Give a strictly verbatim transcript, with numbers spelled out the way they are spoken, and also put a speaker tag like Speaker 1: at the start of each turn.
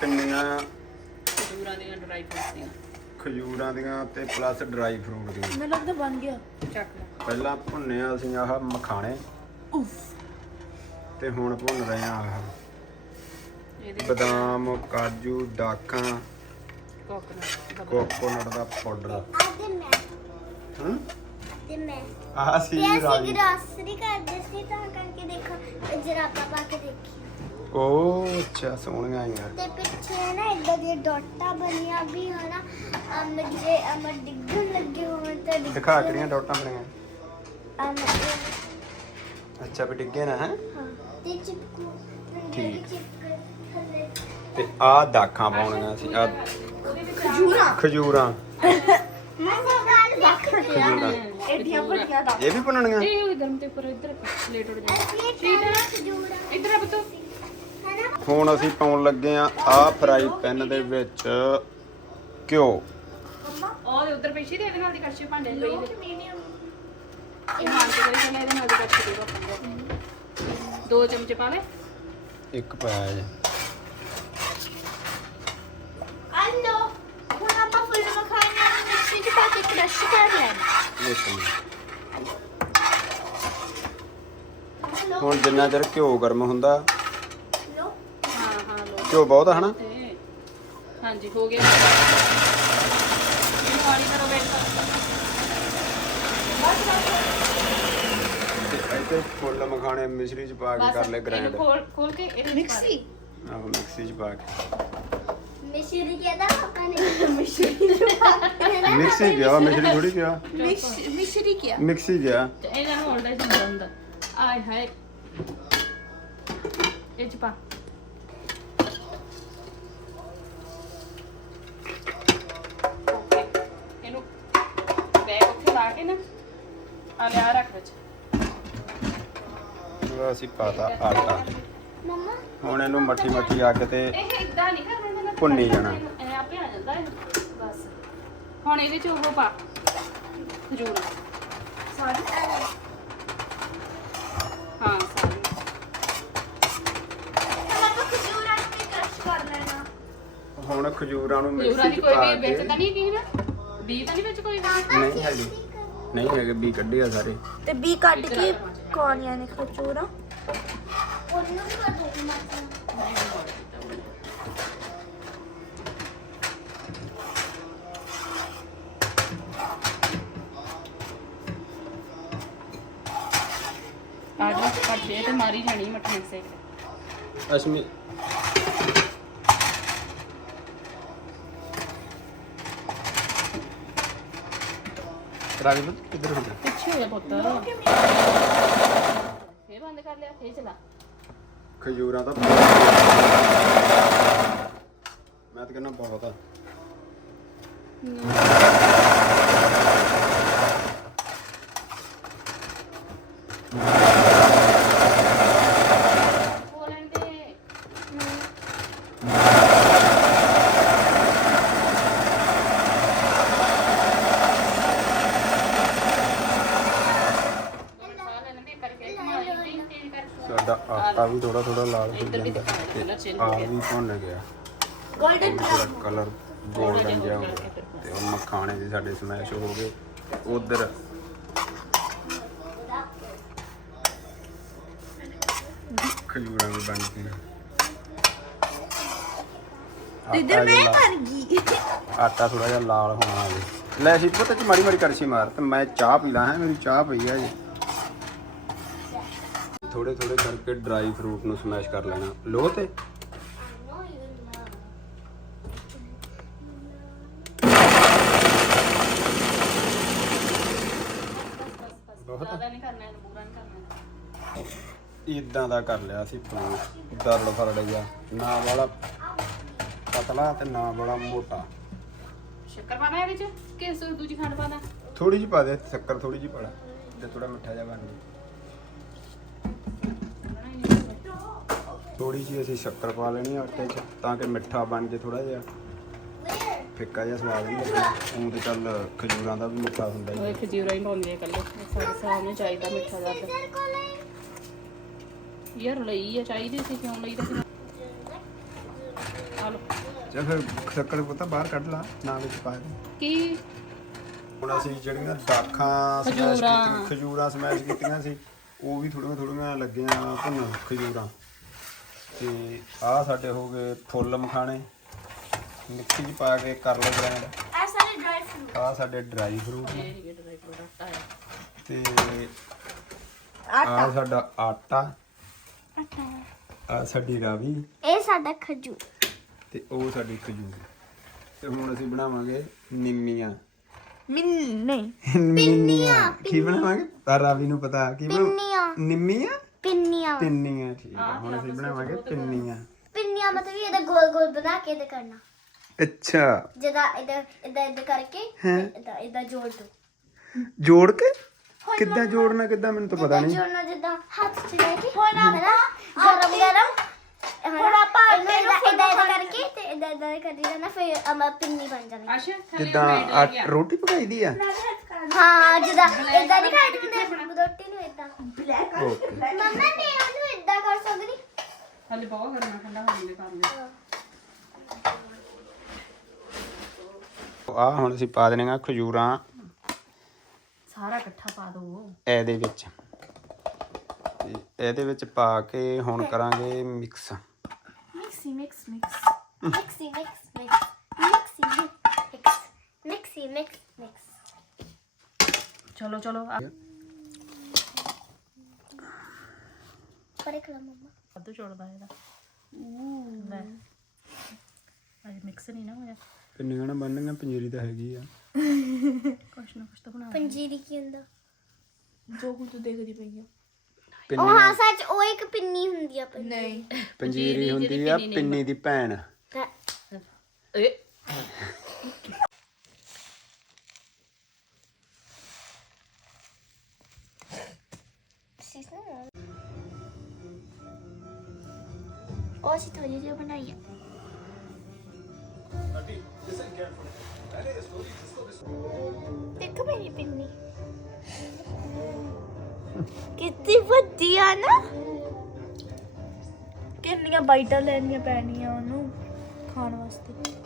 Speaker 1: ਪਿੰਨੀਆਂ
Speaker 2: ਖਜੂਰਾਂ ਦੀਆਂ dry fruit ਦੀਆਂ
Speaker 1: ਖਜੂਰਾਂ ਦੀਆਂ ਤੇ ਪਲੱਸ ਡਰਾਈ ਫਰੂਟ ਦੀਆਂ।
Speaker 3: ਮੈਨੂੰ ਲੱਗਦਾ ਬਣ ਗਿਆ।
Speaker 2: ਚੱਕ ਲੈ।
Speaker 1: ਪਹਿਲਾਂ ਭੁੰਨਿਆ ਅਸੀਂ ਆਹ ਮਖਾਣੇ
Speaker 3: ਉਫ
Speaker 1: ਤੇ ਹੁਣ ਭੁੰਨ ਰਹੇ ਆ ਆਹ
Speaker 2: ਇਹਦੇ
Speaker 1: ਬਦਾਮ, ਕਾਜੂ, ਦਾਖਾਂ,
Speaker 2: ਕੋਕੋਨਟ
Speaker 1: ਕੋਕੋਨਟ ਦਾ ਪਾਊਡਰ।
Speaker 4: ਆਦੇ ਮੈਂ
Speaker 1: ਹੂੰ
Speaker 4: ਤੇ ਮੈਂ
Speaker 1: ਆਹ ਸੀ
Speaker 4: ਤੇ ਅਸੀਂ
Speaker 1: ਰਾਜੀ।
Speaker 4: ਗ੍ਰੋਸਰੀ ਕਰਦੇ ਸੀ ਤਾਂ ਕਰਕੇ ਦੇਖੋ ਜਰਾਬਾ ਪਾ ਕੇ ਦੇਖੀ
Speaker 1: ਉਹ ਅੱਛਾ ਸੋਹਣੀਆਂ ਆਈਆਂ।
Speaker 4: ਤੇ ਪਿੱਛੇ ਨਾ ਇਦਾਂ ਦੀਆਂ ਡੋਟਾਂ ਬਣੀਆਂ ਵੀ ਹਨਾ ਅਮ ਜੇ ਅਮ ਡਿੱਗਣ ਲੱਗੇ ਹੋਣ ਤਾਂ ਡਿੱਗ
Speaker 1: ਦਿਖਾ ਕਿਹੜੀਆਂ ਡੋਟਾਂ ਬਣੀਆਂ।
Speaker 4: ਅਮ
Speaker 1: ਅੱਛਾ ਵੀ ਡਿੱਗੇ ਨਾ ਹੈ।
Speaker 4: ਹਾਂ ਤੇ ਚਿਪਕੂ
Speaker 1: ਠੀਕ।
Speaker 4: ਚਿਪਕ ਥੱਲੇ
Speaker 1: ਤੇ ਆਹ ਦਾਖਾਂ ਪਾਉਣੀਆਂ ਸੀ ਆ
Speaker 3: ਖਜੂਰਾ
Speaker 1: ਖਜੂਰਾਂ
Speaker 4: ਮੈਂ ਗੱਲ ਰੱਖ
Speaker 1: ਖਜੂਰਾਂ
Speaker 3: ਐਡੀਆਂ ਵੱਡੀਆਂ ਦਾ
Speaker 1: ਇਹ ਵੀ ਭੁੰਨਣੀਆਂ।
Speaker 2: ਇਹ ਉਹ ਗਰਮ ਤੇ ਉੱਪਰ ਇੱਧਰ ਪਲੇਟ ਉੱਡ ਜਾ
Speaker 4: ਅਸੀਂ ਇਹ ਖਜੂਰਾ
Speaker 2: ਇੱਧਰ ਆ ਬਤੋ
Speaker 4: ਹਨਾ
Speaker 1: ਹੁਣ ਅਸੀਂ ਪਾਉਣ ਲੱਗੇ ਆ ਆਹ ਫਰਾਈ ਪੈਨ ਦੇ ਵਿੱਚ ਘਿਓ।
Speaker 2: ਉਹ ਉੱਧਰ ਪੇਸ਼ੀ ਦੇ ਇਹਦੇ ਨਾਲ ਦੀ ਕੜਛੀ ਭਾਂਡੇ ਪਈ
Speaker 3: ਲੋਕ
Speaker 2: ਦੇ
Speaker 3: ਮੀਡੀਅਮ
Speaker 2: ਇਹ ਮਾਰ ਕੇ ਕਰੀ ਚੱਲੇ ਇਹਦੇ ਨਾਲ ਦੀ ਕੜਛੀ ਦੇ ਆਪਾਂ ਦੋ ਚਮਚੇ ਪਾ ਲੈ
Speaker 1: ਇੱਕ ਪਾਇਆ ਜੀ।
Speaker 3: ਆਲੋ ਹੁਣ ਆਪਾਂ ਫੁੱਲ ਮਖਾਣੇ ਨੂੰ ਮਿਕਸੀ 'ਚ ਪਾ ਕੇ ਕ੍ਰਸ਼ ਕਰ ਲੈਣਾ।
Speaker 1: ਇੱਕ ਮਿੰਟ। ਹੁਣ ਜਿੰਨਾ ਚਿਰ ਘਿਓ ਗਰਮ ਹੁੰਦਾ
Speaker 4: ਲੋ
Speaker 2: ਹਾਂ ਹਾਂ ਲੋ
Speaker 1: ਘਿਓ ਬਹੁਤ ਆ ਹਨਾ।
Speaker 2: ਤੇ ਹਾਂਜੀ ਹੋ ਗਿਆ ਇਹਨੂੰ ਆੜੀ ਕਰੋ ਵੇਟ
Speaker 1: ਤੇ ਇੱਥੇ ਫੁੱਲ ਮਖਾਣੇ ਮਿਸ਼ਰੀ ਚ ਪਾ ਕੇ ਕਰ ਲੈ ਗ੍ਰਾਈਂਡ।
Speaker 2: ਇਹਨੂੰ ਖੋਲ ਖੋਲ ਕੇ ਇਹਦੇ
Speaker 3: ਮਿਕਸੀ
Speaker 1: ਆਹੋ ਮਿਕਸੀ ਚ ਪਾ ਕੇ
Speaker 4: ਮਿਸ਼ਰੀ ਕਹਿੰਦਾ ਪਾਪਾ ਨੇ
Speaker 3: ਮਿਸ਼ਰੀ
Speaker 1: ਮਿਕਸੀ ਗਿਆ ਮਿਸ਼ਰੀ ਥੋੜੀ ਗਿਆ
Speaker 3: ਮਿਸ਼ਰੀ ਕੀ
Speaker 1: ਮਿਕਸੀ ਗਿਆ।
Speaker 2: ਤੇ ਇਹਨਾਂ ਨੂੰ ਹੋਲਡ ਹੀ ਹੁੰਦਾ ਆਏ ਹਾਏ ਇਹ ਚ ਪਾ ਓਕੇ ਇਹਨੂੰ ਬੈਗ ਉੱਥੇ ਲਾ ਕੇ ਨਾ ਆ ਲਿਆ ਰੱਖ ਵਿੱਚ
Speaker 1: ਉਹ ਅਸੀਂ ਪਾਤਾ ਆਟਾ।
Speaker 4: ਮਮਾ
Speaker 1: ਹੁਣ ਇਹਨੂੰ ਮੱਠੀ ਮੱਠੀ ਅੱਗ ਤੇ
Speaker 2: ਇਹ ਇਦਾਂ ਨਹੀਂ ਕਰਨਾ ਇਹਨਾਂ ਨਾਲ
Speaker 1: ਭੁੰਨੀ ਜਾਣਾ।
Speaker 2: ਇਹ ਆਪੇ ਆ ਜਾਂਦਾ ਇਹ ਬਸ ਹੁਣ ਇਹਦੇ ਚ ਉਹ ਪਾ ਖਜੂਰ
Speaker 3: ਸਾਰੀ
Speaker 2: ਹਾਂ ਸਾਰੀ
Speaker 3: ਆਪਾਂ ਖਜੂਰਾਂ ਨੂੰ ਵੀ ਕ੍ਰਸ਼ ਕਰ ਲੈਣਾ।
Speaker 1: ਹੁਣ ਖਜੂਰਾਂ ਨੂੰ
Speaker 2: ਖਜੂਰਾਂ
Speaker 1: ਮਿਕਸੀ
Speaker 2: ਦੀ
Speaker 1: ਚ
Speaker 2: ਕੋਈ
Speaker 1: ਪਾ
Speaker 2: ਵੀ ਵਿੱਚ
Speaker 1: ਕੇ
Speaker 2: ਤਾਂ ਨਹੀਂ ਕੀ ਨਾ ਬੀ ਤਾਂ ਨਹੀਂ ਵਿੱਚ ਕੋਈ ਨਾ
Speaker 1: ਨਹੀਂ ਹੈਗੀ ਨਹੀਂ ਹੈਗੇ ਵੀ ਕੱਢੇ ਆ ਸਾਰੇ।
Speaker 3: ਤੇ ਬੀ ਕੱਢ ਕੇ ਕੌਣੀਆਂ ਨੇ ਖਜੂਰਾਂ
Speaker 4: ਉਹਨੂੰ ਵੀ ਕਰ ਦੋ ਮਾਤਾ
Speaker 2: ਆਜ ਕੱਟ ਦੇ ਤੇ ਮਾਰੀ ਜਾਣੀ ਮੱਠੀਆਂ ਸੇਕ
Speaker 1: ਅਸ਼ਮੀ ਰਾਗੀ ਬਤ ਕਿੱਧਰ ਹੋ ਗਿਆ।
Speaker 2: ਪਿੱਛੇ ਹੋ ਜਾ ਪੁੱਤ ਫੇਰ ਬੰਦ ਕਰ ਲਿਆ ਫੇਰ ਚਲਾ
Speaker 1: ਖਜੂਰਾਂ ਤਾਂ ਮੈਂ ਤਾਂ ਕਹਿੰਦਾ ਬਹੁਤ ਆ।
Speaker 2: ਬੋਲਣ ਦੇ
Speaker 1: ਸਾਡਾ ਆਟਾ ਵੀ ਥੋੜਾ ਥੋੜਾ ਲਾਲ ਹੋ
Speaker 2: ਇੱਧਰ ਵੀ
Speaker 1: ਜਾਂਦਾ
Speaker 2: ਕਲਰ ਚੇਂਜ
Speaker 1: ਆ
Speaker 2: ਹੋ
Speaker 1: ਵੀ ਭੁੰਨ ਗਿਆ।
Speaker 3: ਗੋਲਡਨ
Speaker 1: ਥੋੜਾ ਕਲਰ ਗੋਲਡਨ ਜਿਹਾ ਹੋ ਗਿਆ ਤੇ ਉਹ ਮਖਾਣੇ ਵੀ ਸਾਡੇ ਸਮੈਸ਼ ਹੋ ਗਏ। ਉਧਰ ਖਜੂਰਾਂ ਵੀ ਬਣ ਗਈਆਂ।
Speaker 3: ਇਧਰ
Speaker 1: ਆਟਾ
Speaker 3: ਮੈਂ
Speaker 1: ਜਿਹਾ
Speaker 3: ਕਰ ਗਈ
Speaker 1: ਲਾ- ਆਟਾ ਥੋੜਾ ਜਿਹਾ ਲਾਲ ਹੋਣਾ ਆ ਲੈ ਸੀ ਪੁੱਤ ਚ ਮਾੜੀ ਮਾੜੀ ਕਰਛੀ ਮਾਰ ਤੇ ਮੈਂ ਚਾਹ ਪੀ ਲਾਂ ਹੈ ਮੇਰੀ ਚਾਹ ਪਈ ਹੈ ਜੀ। ਥੋੜੇ ਥੋੜੇ ਕਰਕੇ ਡਰਾਈ ਫਰੂਟ ਨੂੰ ਸਮੈਸ਼ ਕਰ ਲੈਣਾ ਲੋਹ ਤੇ। ਬਹੁਤ
Speaker 2: ਜ਼ਿਆਦਾ ਨਹੀਂ ਕਰਨਾ ਇਹਨੂੰ ਪੂਰਾ ਨਹੀਂ ਕਰਨਾ
Speaker 1: ਇਦਾਂ ਦਾ ਕਰ ਲਿਆ ਸੀ ਫਰੂਟ ਦਰੜ ਫਰੜ ਗਿਆ ਨਾ ਵਾਲਾ ਪਤਲਾ ਤੇ ਨਾ ਬੜਾ ਮੋਟਾ।
Speaker 2: ਸ਼ੱਕਰ ਪਾਣਾ ਇਹਦੇ ਚ ਕਿ ਸੋ ਦੂਜੀ ਖੰਡ ਪਾਣਾ
Speaker 1: ਥੋੜੀ ਜਿਹੀ ਪਾ ਦੇ ਸ਼ੱਕਰ ਥੋੜੀ ਜਿਹੀ ਪਾ ਲੈ ਤੇ ਥੋੜਾ ਮਿੱਠਾ ਜਿਹਾ ਬਣ ਜਾਏ। ਥੋੜੀ ਜਿਹੀ ਅਸੀਂ ਸ਼ੱਕਰ ਪਾ ਲੈਣੀ ਆਟੇ 'ਚ ਤਾਂ ਕਿ ਮਿੱਠਾ ਬਣ ਜੇ ਥੋੜਾ ਜਿਹਾ ਫਿੱਕਾ ਜਿਹਾ ਸਵਾਦ ਨਹੀਂ ਲੱਗਦਾ। ਉਹ ਤੇ ਚੱਲ ਖਜੂਰਾਂ ਦਾ ਵੀ ਮਿੱਠਾ ਹੁੰਦਾ ਹੀ।
Speaker 2: ਉਹ ਖਜੂਰਾਂ ਹੀ ਪਾਉਂਦੇ ਕੱਲੇ ਸਾਡੇ ਸਾਹਮਣੇ ਚਾਹੀਦਾ ਮਿੱਠਾ ਦਾ ਯਾਰ ਲਈ ਆ ਚਾਹੀਦੀ ਸੀ ਕਿਉਂ ਲਈ ਤਾਂ ਆ ਲਓ
Speaker 1: ਚੱਲ ਫਿਰ ਸ਼ੱਕਰ ਪਤਾ ਬਾਹਰ ਕੱਢ ਲਾ ਨਾ ਵਿੱਚ ਪਾ ਦੇ।
Speaker 2: ਕੀ
Speaker 1: ਹੁਣ ਅਸੀਂ ਜਿਹੜੀਆਂ ਦਾਖਾਂ ਸਮੈਸ਼
Speaker 2: ਖਜੂਰਾਂ।
Speaker 1: ਕੀਤੀਆਂ ਖਜੂਰਾਂ ਸਮੈਸ਼ ਕੀਤੀਆਂ ਸੀ ਉਹ ਵੀ ਥੋੜੀਆਂ ਥੋੜੀਆਂ ਲੱਗੀਆਂ ਭੁੰਨਣ ਖਜੂਰਾਂ। ਤੇ ਆਹ ਸਾਡੇ ਹੋ ਗਏ ਫੁੱਲ ਮਖਾਣੇ ਮਿਕਸੀ 'ਚ ਪਾ ਕੇ ਕਰ ਲਓ ਗ੍ਰਾਈਂਡ।
Speaker 3: ਆ ਸਾਰੇ ਡਰਾਈ ਫਰੂਟ
Speaker 1: ਆਹ ਸਾਡੇ ਡਰਾਈ ਫਰੂਟ
Speaker 2: ਇਹ ਨਹੀਂ ਡਰਾਈ ਪ੍ਰੋਡਕਟ ਆਇਆ
Speaker 1: ਤੇ ਆਹ ਸਾਡਾ ਆਟਾ,
Speaker 3: ਆਟਾ
Speaker 1: ਆਹ ਸਾਡੀ ਰਾਵੀ
Speaker 4: ਇਹ ਸਾਡਾ ਖਜੂਰ।
Speaker 1: ਤੇ ਉਹ ਸਾਡੀ ਖਜੂਰ। ਤੇ ਹੁਣ ਅਸੀਂ ਬਣਾਵਾਂਗੇ ਨਿੰਮੀਆਂ।
Speaker 3: ਮਿੰਨ ਨਹੀਂ
Speaker 1: ਨਿੰਮੀਆਂ ਕੀ ਬਣਾਵਾਂਗੇ? ਆ ਰਾਵੀ ਨੂੰ ਪਤਾ ਕੀ ਬਣਾ
Speaker 4: ਪਿੰਨੀਆਂ
Speaker 1: ਨਿੰਮੀਆਂ
Speaker 4: ਪਿੰਨੀਆਂ
Speaker 1: ਪਿੰਨੀਆਂ। ਠੀਕ ਆ ਹੁਣ ਅਸੀਂ ਬਣਾਵਾਂਗੇ ਪਿੰਨੀਆਂ।
Speaker 4: ਪਿੰਨੀਆਂ ਮਤਲਬ ਇਹਦਾ ਗੋਲ ਗੋਲ ਬਣਾ ਕੇ ਤੇ ਕਰਨਾ
Speaker 1: ਅੱਛਾ
Speaker 4: ਜਦਾ ਇਧਰ ਇਧਰ ਇਧਰ ਕਰਕੇ ਇਧਰ ਇਧਰ ਜੋੜ ਦੋ।
Speaker 1: ਜੋੜ ਕੇ ਕਿੱਦਾਂ ਜੋੜਨਾ ਕਿੱਦਾਂ ਮੈਨੂੰ ਤਾਂ ਪਤਾ ਨਹੀਂ।
Speaker 4: ਜੋੜਨਾ ਜਿੱਦਾਂ ਹੱਥ ਚ ਲੈ ਕੇ ਹੁਣ ਨਾ ਗਰਮ ਗਰਮ ਹੁਣ ਆਪਾਂ ਇਧਰ ਇਧਰ ਕਰਕੇ ਤੇ ਇਧਰ ਇਧਰ ਕਰੀ ਜਾਣਾ ਫਿਰ ਅਮਾ ਪਿੰਨੀ ਬਣ ਜਾਣੀ।
Speaker 2: ਅੱਛਾ ਥੱਲੇ
Speaker 1: ਜਿੱਦਾਂ
Speaker 2: ਲਾਈਟ
Speaker 1: ਆ
Speaker 2: ਲੱਗੀ ਆ
Speaker 1: ਰੋਟੀ ਪਕਾਈ ਦੀ ਆ।
Speaker 4: ਹਾਂ ਜਿੱਦਾਂ ਇਧਰ ਨਹੀਂ ਖਾਈ ਦਿੰਦੇ ਰੋਟੀ ਨੂੰ ਇਦਾਂ।
Speaker 1: ਓਕੇ
Speaker 4: ਮੰਮਾ ਮੈਂ ਉਹਨੂੰ ਇਦਾਂ ਕਰ ਸਕਦੀ।
Speaker 2: ਹਲੇ ਬਹੁਤ ਗਰਮਾ ਠੰਡਾ ਹੋ ਜਾਂਦੇ ਕਰ ਲੈ
Speaker 1: ਆ ਹੁਣ ਅਸੀਂ ਪਾ ਦੇਣੀਆਂ ਖਜੂਰਾਂ
Speaker 2: ਸਾਰਾ ਇਕੱਠਾ ਪਾ ਦੋ
Speaker 1: ਇਹਦੇ ਵਿੱਚ। ਤੇ ਇਹਦੇ ਵਿੱਚ ਪਾ ਕੇ ਹੁਣ ਕਰਾਂਗੇ mix.
Speaker 3: Mixie mix mix
Speaker 4: mixie mix mix mixie mix mixie mix mix.
Speaker 2: ਚਲੋ ਚਲੋ ਆ
Speaker 4: ਪਰੇ ਖਲਾ ਮੰਮਾ।
Speaker 2: ਵਾਧੂ ਚੋੜਦਾ ਇਹਦਾ ਲੈ ਅਜੇ ਮਿਕਸ ਨਹੀਂ ਨਾ ਹੋਇਆ
Speaker 1: ਪਿੰਨੀਆਂ ਨਾ ਬੰਨਣੀਆਂ ਪੰਜੀਰੀ ਤਾਂ ਹੈਗੀ ਆ।
Speaker 2: ਕੁਛ ਨਾ ਕੁਛ ਤਾਂ ਬਣਾ
Speaker 4: ਪੰਜੀਰੀ ਕੀ ਹੁੰਦਾ?
Speaker 3: ਜੋ ਕੁਝ ਤੂੰ ਦੇਖਦੀ ਪਈ ਆ
Speaker 4: ਉਹ
Speaker 1: ਪਿੰਨੀ
Speaker 4: ਹਾਂ ਸੱਚ ਉਹ ਇੱਕ ਪਿੰਨੀ ਹੁੰਦੀ ਆ ਪੰਜੀਰੀ।
Speaker 3: ਨਹੀਂ
Speaker 1: ਪੰਜੀਰੀ ਹੁੰਦੀ ਆ ਪਿੰਨੀ ਦੀ ਭੈਣ।
Speaker 2: ਏ
Speaker 4: ਉਹ ਅਸੀਂ ਥੋੜੀ ਜਿਹੀ ਬਣਾਈ ਆ। ਦੇਖੋ ਮੇਰੀ ਪਿੰਨੀ ਕਿੰਨੀ ਵੱਡੀ ਆ ਨਾ।
Speaker 3: ਕਿੰਨੀਆਂ ਬਾਈਟਾਂ ਲੈਣੀਆਂ ਪੈਣੀਆਂ ਉਹਨੂੰ ਖਾਣ ਵਾਸਤੇ।